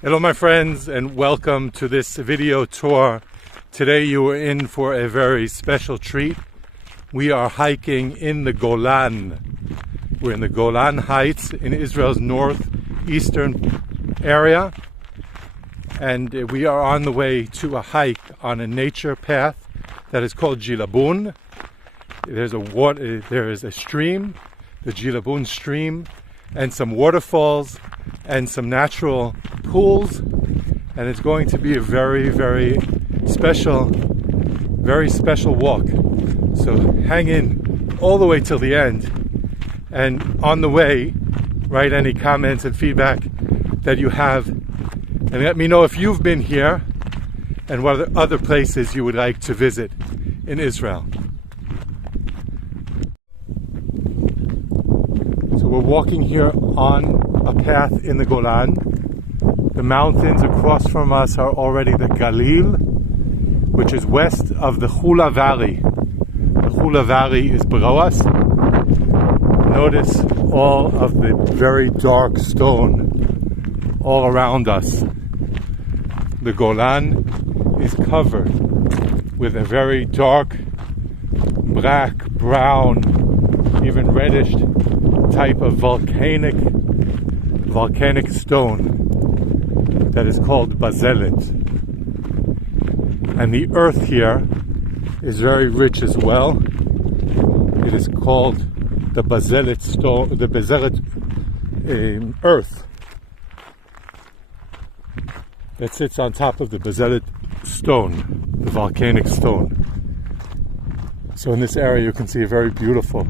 Hello my friends, and welcome to this video tour. Today you are in for a very special treat. We are hiking in the Golan. We're in the Golan Heights in Israel's northeastern area, and we are on the way to a hike on a nature path that is called Jilabun. There is a stream, the Jilabun stream, and some waterfalls and some natural pools, and it's going to be a very special walk. So hang in all the way till the end, and on the way write any comments and feedback that you have, and let me know if you've been here and what other places you would like to visit in Israel. So we're walking here on a path in the Golan. The mountains across from us are already the Galil, which is west of the Hula Valley. The Hula Valley is below us. Notice all of the very dark stone all around us. The Golan is covered with a very dark, black, brown, even reddish type of volcanic stone that is called basalit. And the earth here is very rich as well. It is called the basalit stone, the basalit earth that sits on top of the basalit stone, the volcanic stone. So in this area you can see a very beautiful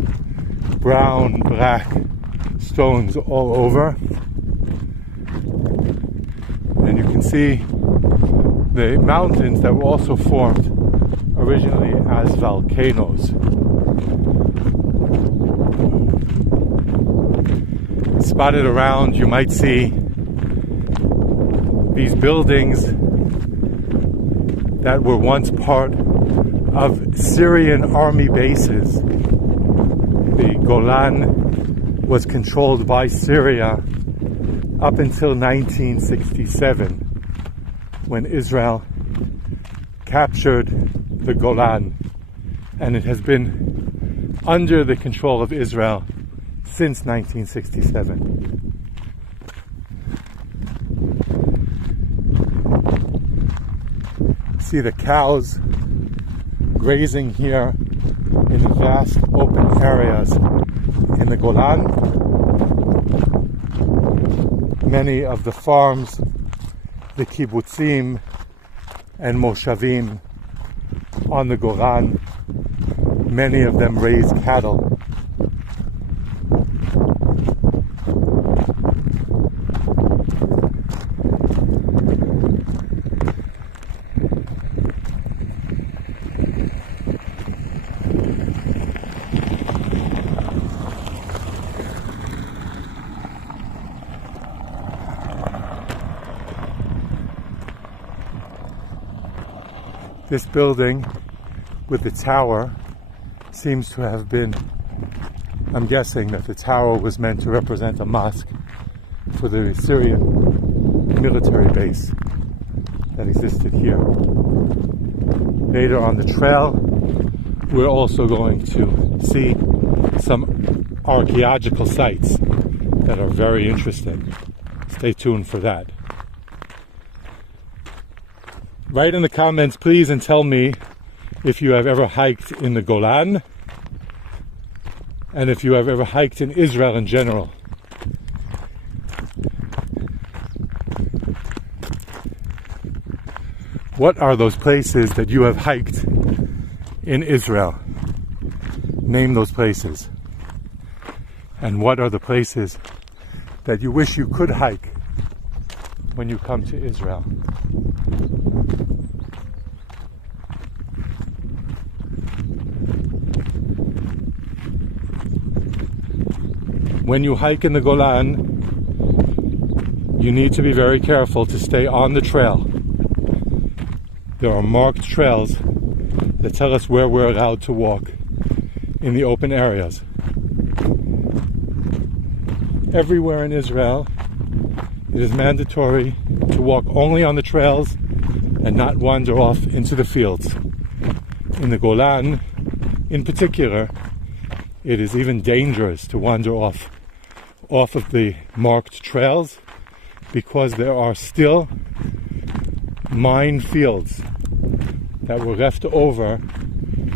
brown, black stones all over. And you can see the mountains that were also formed originally as volcanoes. Spotted around, you might see these buildings that were once part of Syrian army bases. The Golan was controlled by Syria up until 1967, when Israel captured the Golan, and it has been under the control of Israel since 1967. See the cows grazing here in the vast open areas in the Golan. Many of the farms, the kibbutzim and moshavim on the Golan, many of them raise cattle. This building with the tower seems to have been, I'm guessing that the tower was meant to represent a mosque for the Syrian military base that existed here. Later on the trail, we're also going to see some archaeological sites that are very interesting. Stay tuned for that. Write in the comments, please, and tell me if you have ever hiked in the Golan, and if you have ever hiked in Israel in general. What are those places that you have hiked in Israel? Name those places. And what are the places that you wish you could hike when you come to Israel? When you hike in the Golan, you need to be very careful to stay on the trail. There are marked trails that tell us where we're allowed to walk in the open areas. Everywhere in Israel, it is mandatory to walk only on the trails and not wander off into the fields. In the Golan, in particular, it is even dangerous to wander off of the marked trails because there are still minefields that were left over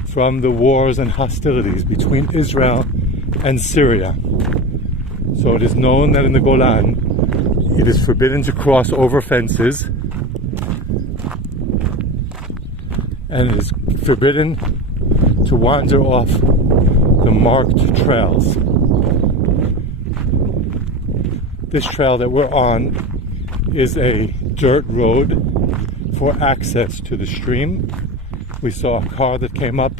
from the wars and hostilities between Israel and Syria. So it is known that in the Golan, it is forbidden to cross over fences, and it is forbidden to wander off the marked trails. This trail that we're on is a dirt road for access to the stream. We saw a car that came up.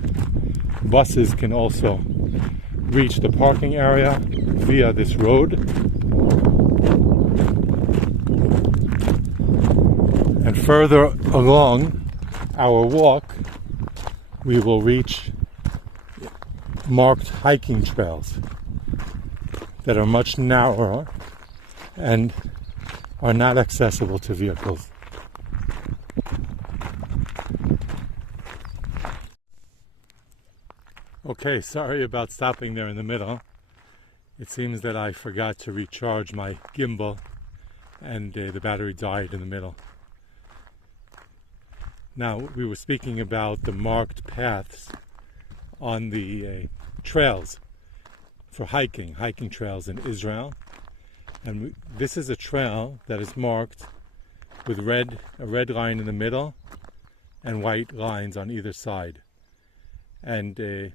Buses can also reach the parking area via this road. And further along our walk, we will reach marked hiking trails that are much narrower and are not accessible to vehicles. Okay, sorry about stopping there in the middle. It seems that I forgot to recharge my gimbal and the battery died in the middle. Now, we were speaking about the marked paths on the trails for hiking trails in Israel. And this is a trail that is marked with a red line in the middle and white lines on either side. And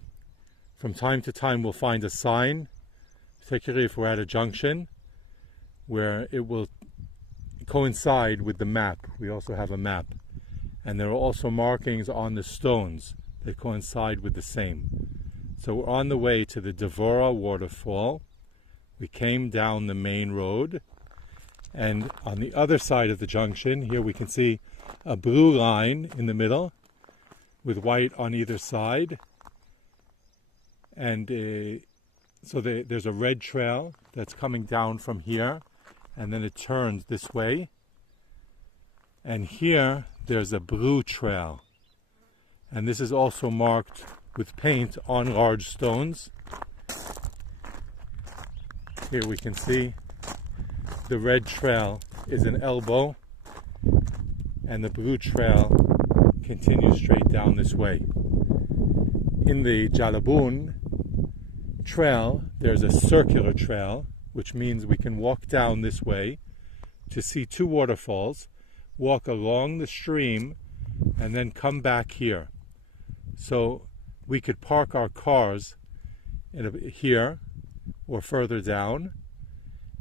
from time to time we'll find a sign, particularly if we're at a junction, where it will coincide with the map. We also have a map. And there are also markings on the stones that coincide with the same. So we're on the way to the Devorah waterfall. We came down the main road, and on the other side of the junction, here we can see a blue line in the middle with white on either side. And so there's a red trail that's coming down from here, and then it turns this way. And here there's a blue trail, and this is also marked with paint on large stones. Here we can see the red trail is an elbow, and the blue trail continues straight down this way. In the Jilabun trail, there's a circular trail, which means we can walk down this way to see two waterfalls, walk along the stream, and then come back here. So we could park our cars here or further down,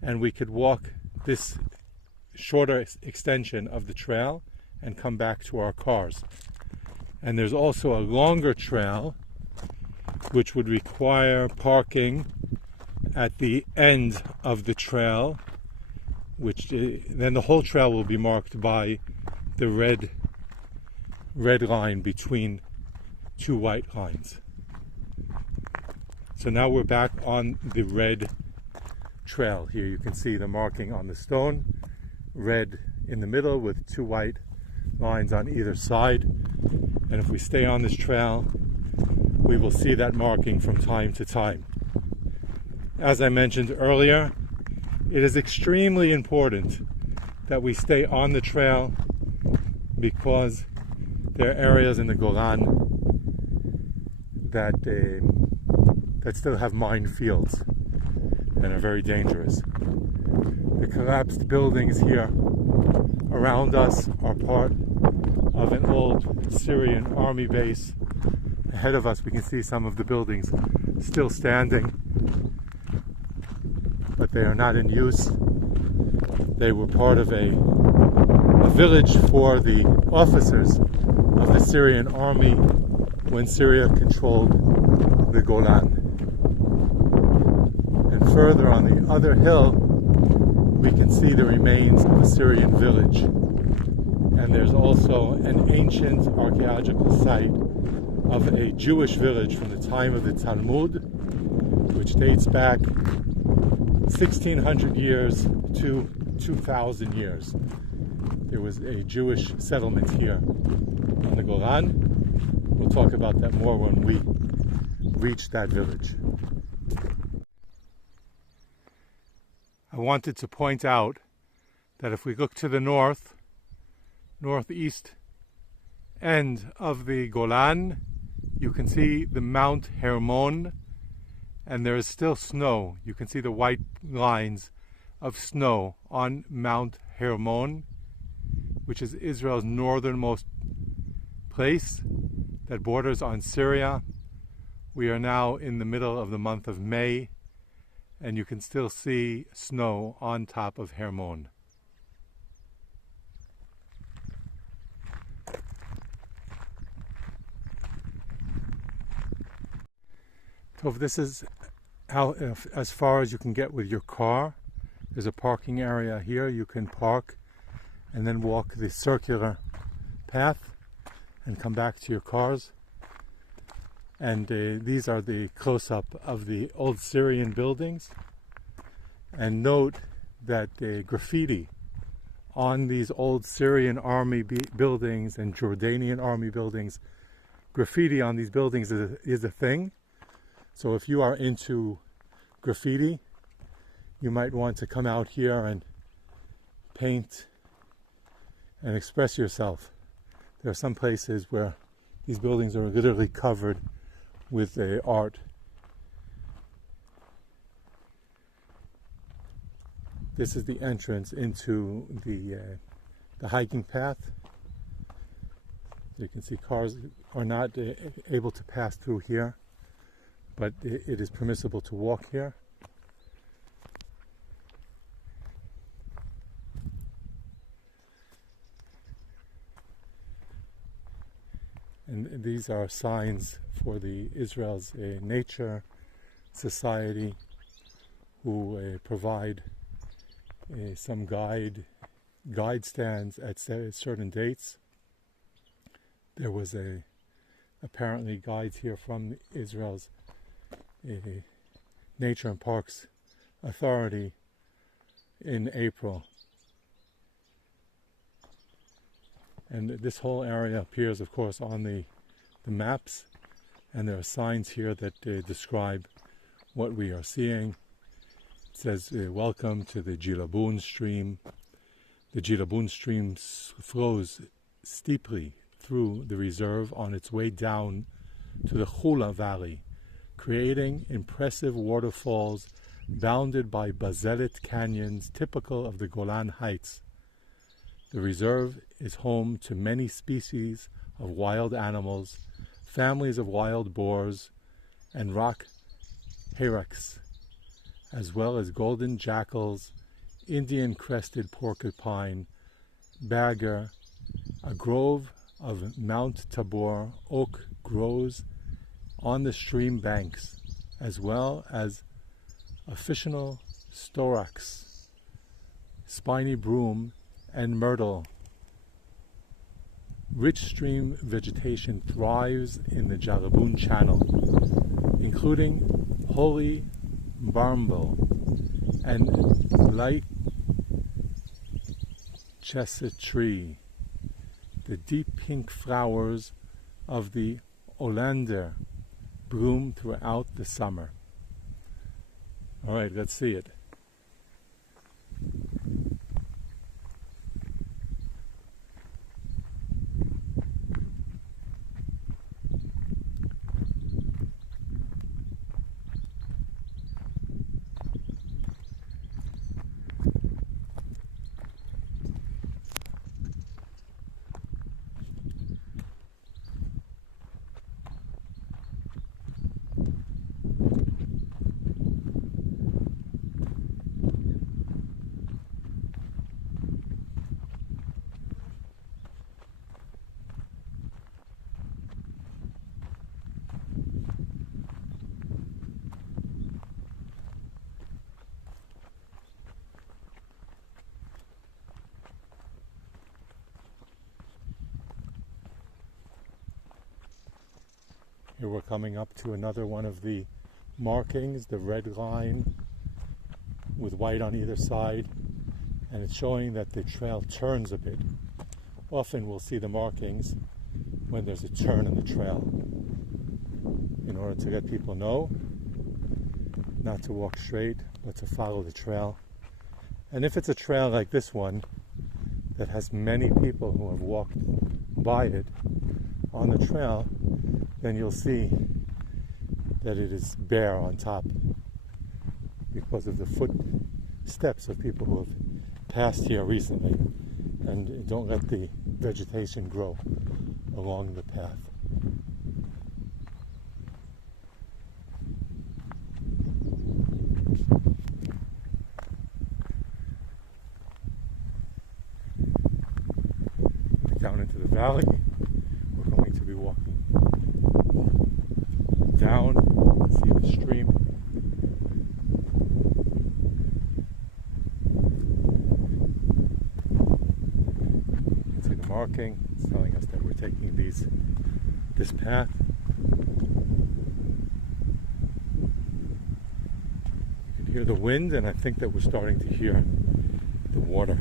and we could walk this shorter extension of the trail and come back to our cars. And there's also a longer trail which would require parking at the end of the trail, which then the whole trail will be marked by the red line between two white lines. So now we're back on the red trail. Here you can see the marking on the stone, red in the middle with two white lines on either side. And if we stay on this trail, we will see that marking from time to time. As I mentioned earlier, it is extremely important that we stay on the trail because there are areas in the Golan that still have minefields and are very dangerous. The collapsed buildings here around us are part of an old Syrian army base. Ahead of us we can see some of the buildings still standing, but they are not in use. They were part of a village for the officers of the Syrian army when Syria controlled the Golan. And further on the other hill, we can see the remains of a Syrian village. And there's also an ancient archaeological site of a Jewish village from the time of the Talmud, which dates back 1,600 years to 2,000 years. there was a Jewish settlement here on the Golan. We'll talk about that more when we reach that village. I wanted to point out that if we look to the northeast end of the Golan, you can see the Mount Hermon, and there is still snow. You can see the white lines of snow on Mount Hermon, which is Israel's northernmost place that borders on Syria. We are now in the middle of the month of May, and you can still see snow on top of Hermon. So this is how, as far as you can get with your car. There's a parking area here. You can park and then walk the circular path and come back to your cars. And these are the close-up of the old Syrian buildings. And note that graffiti on these old Syrian army buildings and Jordanian army buildings, graffiti on these buildings is a thing. So if you are into graffiti, you might want to come out here and paint and express yourself. There are some places where these buildings are literally covered with art. This is the entrance into the hiking path. You can see cars are not able to pass through here, but it is permissible to walk here. And these are signs for the Israel's Nature Society, who provide some guide stands at certain dates. There was apparently guides here from Israel's Nature and Parks Authority in April. And this whole area appears, of course, on the maps, and there are signs here that describe what we are seeing. It says, welcome to the Jilabun stream. The Jilabun stream flows steeply through the reserve on its way down to the Holyland Valley, creating impressive waterfalls bounded by basaltic canyons typical of the Golan Heights. The reserve is home to many species of wild animals, families of wild boars, and rock hyrax, as well as golden jackals, Indian-crested porcupine, bagger. A grove of Mount Tabor oak grows on the stream banks, as well as officinal storax, spiny broom, and myrtle. Rich stream vegetation thrives in the Jilabun channel, including holy bramble and light chestnut tree. The deep pink flowers of the oleander bloom throughout the summer. All right, let's see it. Here we're coming up to another one of the markings, the red line with white on either side. and it's showing that the trail turns a bit. Often we'll see the markings when there's a turn in the trail, in order to let people know not to walk straight, but to follow the trail. And if it's a trail like this one that has many people who have walked by it on the trail, then you'll see that it is bare on top because of the footsteps of people who have passed here recently, and don't let the vegetation grow along the path. Down into the valley, we're going to be walking down, see the stream. You can see the marking. It's telling us that we're taking this path. You can hear the wind, and I think that we're starting to hear the water.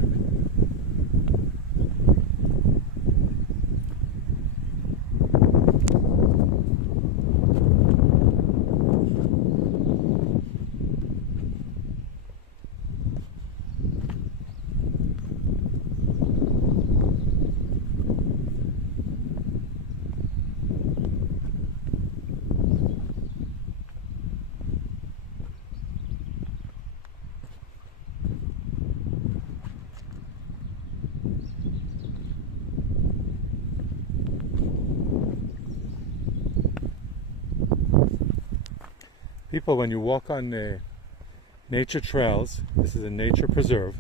People, when you walk on nature trails, this is a nature preserve,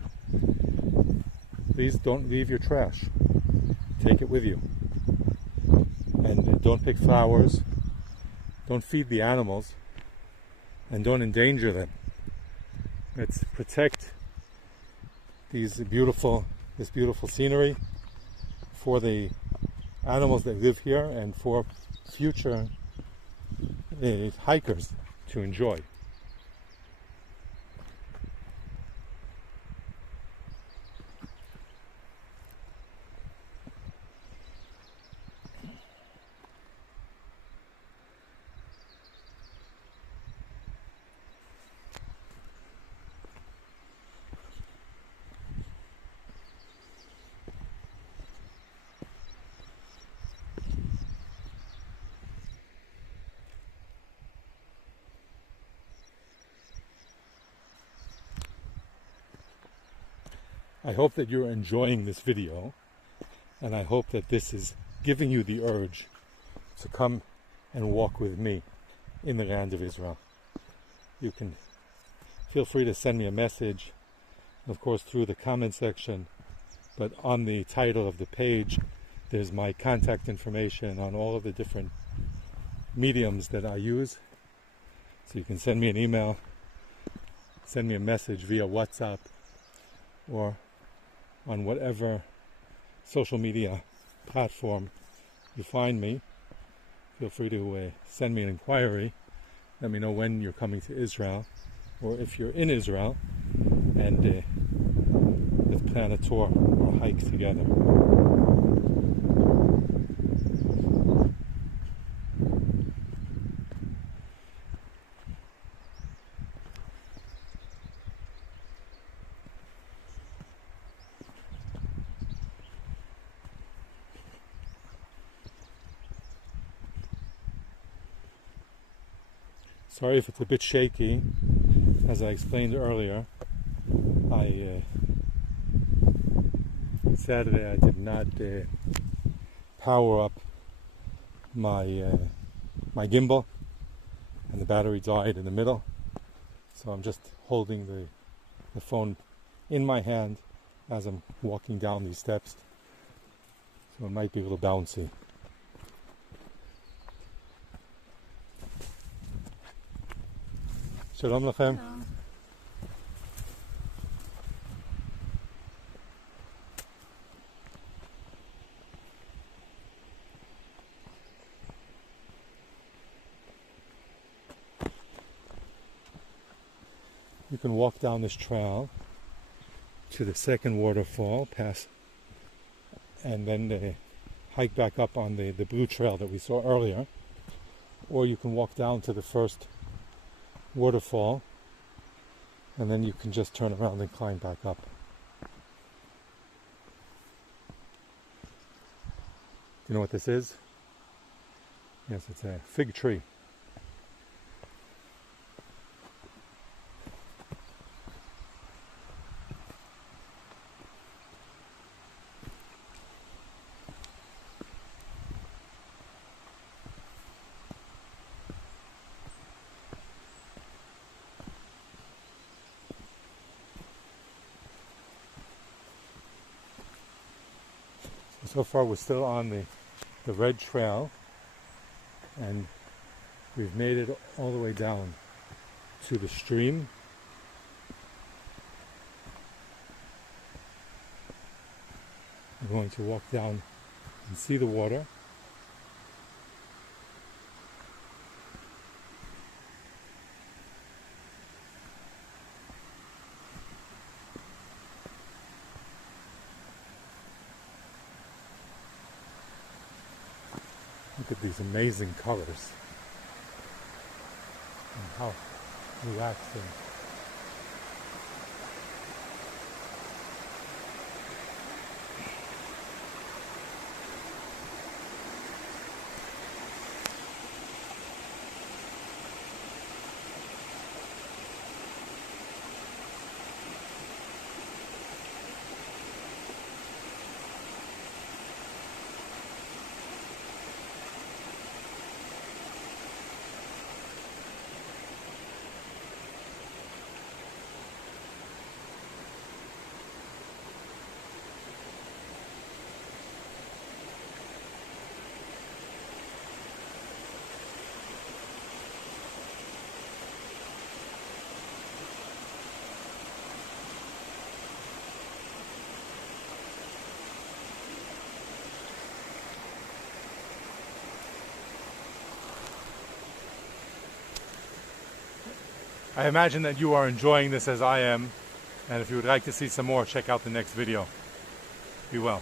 please don't leave your trash. Take it with you. And don't pick flowers, don't feed the animals, and don't endanger them. Let's protect this beautiful scenery for the animals that live here and for future hikers to enjoy. I hope that you're enjoying this video, and I hope that this is giving you the urge to come and walk with me in the land of Israel. You can feel free to send me a message, of course through the comment section, but on the title of the page there's my contact information on all of the different mediums that I use. So you can send me an email, send me a message via WhatsApp, or on whatever social media platform you find me. Feel free to send me an inquiry. Let me know when you're coming to Israel, or if you're in Israel, and let's plan a tour or a hike together. Sorry if it's a bit shaky. As I explained earlier, Saturday I did not power up my gimbal, and the battery died in the middle. So I'm just holding the phone in my hand as I'm walking down these steps. So it might be a little bouncy. Shalom Lachem. You can walk down this trail to the second waterfall, pass, and then hike back up on the blue trail that we saw earlier. Or you can walk down to the first waterfall, and then you can just turn around and climb back up. Do you know what this is? Yes, it's a fig tree. So far we're still on the red trail, and we've made it all the way down to the stream. We're going to walk down and see the water. Look at these amazing colors and how relaxing. I imagine that you are enjoying this as I am, and if you would like to see some more, check out the next video. Be well.